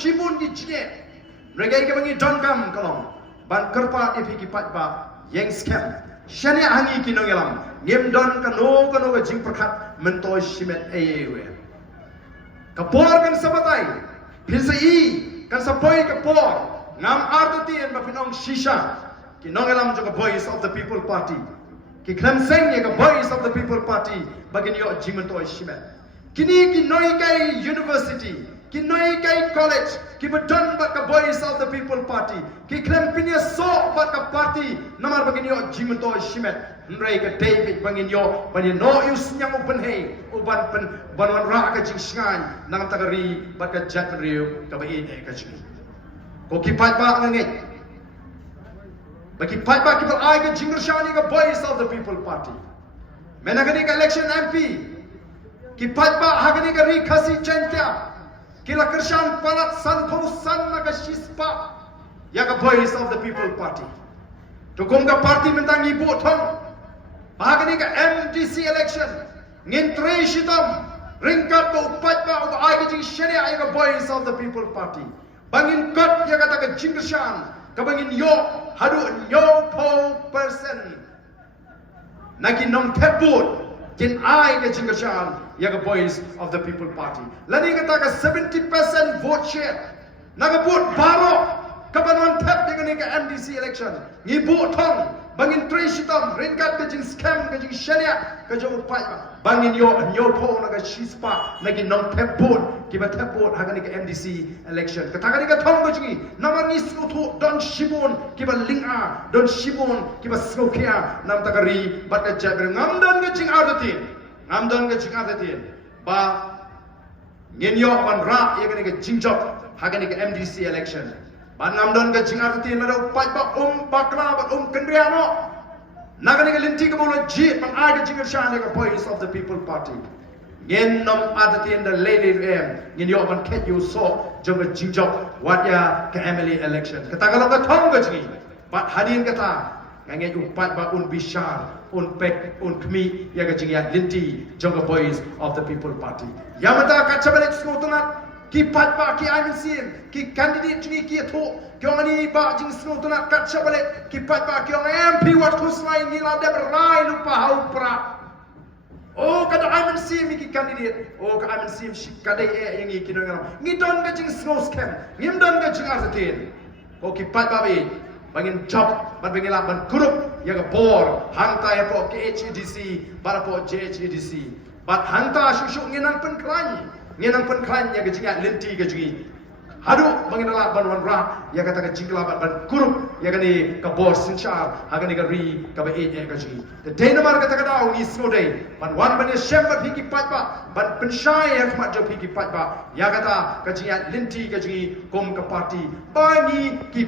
shibun ki jine regai ke bangi don kam kalong ban kerpa epi ki paitbah yang scam shani hangi ki nongelam ngem don kano ga jing prakhat mentoi shimet ewe kapor kan sabatai phisi kan sapoi kapor ngam artati en bapinong shisha ki nongelam jo voice of the people party ki klemseng ye voice of the people party bagin yo jimento shimet kini ki noi kai university ki noi kai college ki bedon bat ka voice of the people party ki klempini so bat ka party namar bagin yo jimento shimet nrai ka david bagin yo bagin no yus nyang open hey uban pen banwan ra ka jing shngan nang tagari bat ka jat riu ka ba e ka jing ko ki paitbah ngangit bagi paitbah ki bal ai ka jing shani ka voice of the people party menagani ka election mp ki paitbah hagani ka ri khasi chentya kila kyrshan palat san thau san na ka shispa ya ka voice of the people party to kumba party mentangi bu thong hagani ka mdc election ngin tre shitam ringkat bo paitbah ba ai ka jing shani ya ka voice of the people party bangin kot ya kata ka kyrshan ka bangin yo hadu yo po person nagi nong tebut kin ai ka kyrshan ya ka voice of the people party lani kata ka 70% vote share naga vote baro ka banwan tep ya ka mdc election ngi bu thong bangin tre shitam ringkat ka jing scam ka jing shania ka jo upai bangin yo po naga shispa nagi nong tebut kiba tepot hagani ka MDC election katagani ka thong gojgi namani sutu don shibon kiba linga don shibon kiba skokia nam tagari batka jagre ngamdan ga jing adatin ba ngenyo ban ra yagani ka jingjok hagani ka MDC election ba ngamdan ga jing adatin na upai ba bakla ba kendriano nagani ka linti ka bolo ji ban ai ka jingershan ka voice of the people party Ngen nom adati in the lady ngen yo ban ket you so jong jingjok wat ya ka emily election katagalo ka thong ga jingi bat hadin kata ngen you pat ba un bishar un pek un kmi ya ga jingi ya linti jong voice of the people party yamata ka chabalik snotuna ki pat ba ki I sim ki candidate jingi ki tho kyongani ba jing snotuna ka chabalik ki pat ba kyong MP wat khuslai ni la de rai lupa hau pra oh kada aman sim ki candidate oh ka aman sim kadai yang iki nang ngi don ga jing snow scam ngim don ga jing azatin ko ki pat babi bangin job ban bangila ban kurup ya ga bor hangta ya po ke HEDC bara po JHEDC bat hangta shushu nginang pen kran ya ga jing linti ga jing hadu bangila ban wan ra ya kata ka jingla ban kurup ya ga ni ka bor sinchar ha ga ni ga ri ka ba e ga jing the day namar kata ka daw ni snow day ban wan ban shemba phiki patba ban penshai ya kmat jo phiki patba ya kata ka jing linti ga jing kom ka party bani ki